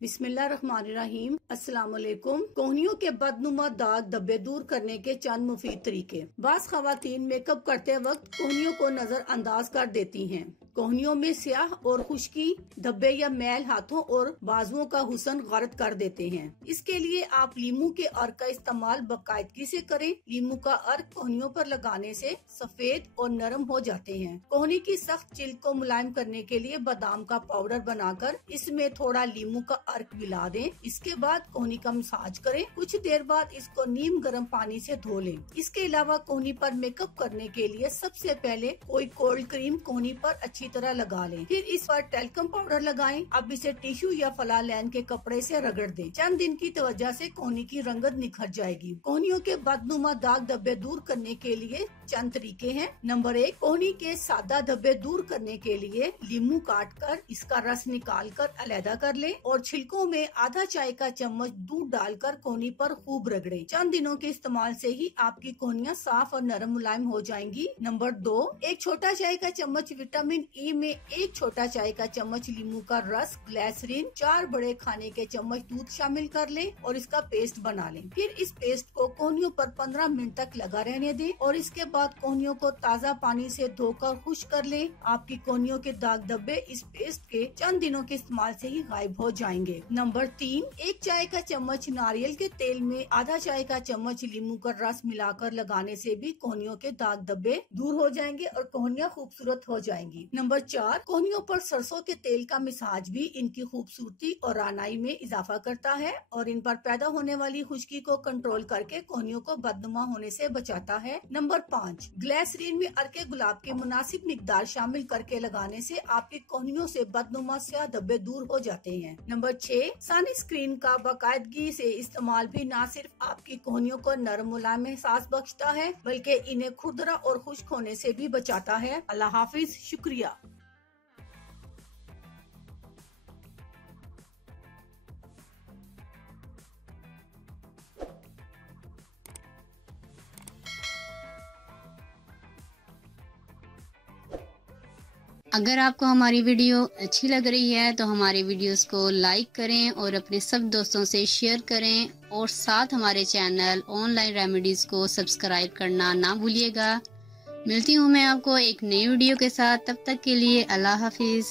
बिस्मिल्लाहिर्रहमानिर्रहीम। अस्सलाम वालेकुम। कोहनियों के बदनुमा दाग धब्बे दूर करने के चंद मुफीद तरीके। बास खवातीन मेकअप करते वक्त कोहनियों को नजरअंदाज कर देती हैं। कोहनियों में स्याह और खुश्की, धब्बे या मैल हाथों और बाजुओं का हुस्न गारत कर देते हैं। इसके लिए आप लीमू के अर्क का इस्तेमाल बाकायदगी से करें। लीमू का अर्क कोहनियों पर लगाने से सफेद और नरम हो जाते हैं। कोहनी की सख्त जिल्द को मुलायम करने के लिए बादाम का पाउडर बनाकर इसमें थोड़ा लीमू का अर्क मिला दें। इसके बाद कोहनी का मसाज करें। कुछ देर बाद इसको नीम गर्म पानी से धो लें। इसके अलावा कोहनी पर मेकअप करने के लिए सबसे पहले कोई कोल्ड क्रीम कोहनी पर अच्छी तरह लगा लें। फिर इस पर टेल्कम पाउडर लगाएं। अब इसे टिश्यू या फलालैन के कपड़े से रगड़ दें। चंद दिन की तवज्जो से कोहनी की रंगत निखर जाएगी। कोहनियों के बदनुमा दाग धब्बे दूर करने के लिए चंद तरीके हैं। नंबर 1, कोहनी के सादा धब्बे दूर करने के लिए लीमू काट कर इसका रस निकाल कर अलहदा कर लें और छिलकों में आधा चाय का चम्मच दूध डालकर कोहनी पर खूब रगड़ें। चंद दिनों के इस्तेमाल से ही आपकी कोहनियां साफ और नरम मुलायम हो जाएंगी। नंबर 2, एक छोटा चाय का चम्मच विटामिन ई में एक छोटा चाय का चम्मच लीमू का रस, ग्लिसरीन, 4 बड़े खाने के चम्मच दूध शामिल कर लें और इसका पेस्ट बना लें। फिर इस पेस्ट को कोहनियों पर 15 मिनट तक लगा रहने दें और इसके बाद कोहनियों को ताज़ा पानी से धोकर खुश्क कर लें। आपकी कोहनियों के दाग धब्बे इस पेस्ट के चंद दिनों के इस्तेमाल से ही गायब हो जाएंगे। नंबर 3, एक चाय का चम्मच नारियल के तेल में आधा चाय का चम्मच लीमू का रस मिलाकर लगाने से भी कोहनियों के दाग धब्बे दूर हो जाएंगे और कोहनियां खूबसूरत हो जाएंगी। नंबर 4, कोहनियों पर सरसों के तेल का मसाज भी इनकी खूबसूरती और रानाई में इजाफा करता है और इन पर पैदा होने वाली खुश्की को कंट्रोल करके कोहनियों को बदनुमा होने से बचाता है। नंबर 5, ग्लिसरीन में अर्के गुलाब की मुनासिब मिकदार शामिल करके लगाने से आपकी कोहनियों से बदनुमा स्याह धब्बे दूर हो जाते हैं। नंबर 6, सनस्क्रीन का बाकायदगी से इस्तेमाल भी न सिर्फ आपकी कोहनियों को नरम मुलायम एहसास बख्शता है बल्कि इन्हें खुरदरा और खुश्क होने से भी बचाता है। अल्लाह हाफिज। शुक्रिया। अगर आपको हमारी वीडियो अच्छी लग रही है तो हमारे वीडियोस को लाइक करें और अपने सब दोस्तों से शेयर करें और साथ हमारे चैनल ऑनलाइन रेमेडीज को सब्सक्राइब करना ना भूलिएगा। मिलती हूँ मैं आपको एक नई वीडियो के साथ। तब तक के लिए अल्लाह हाफिज।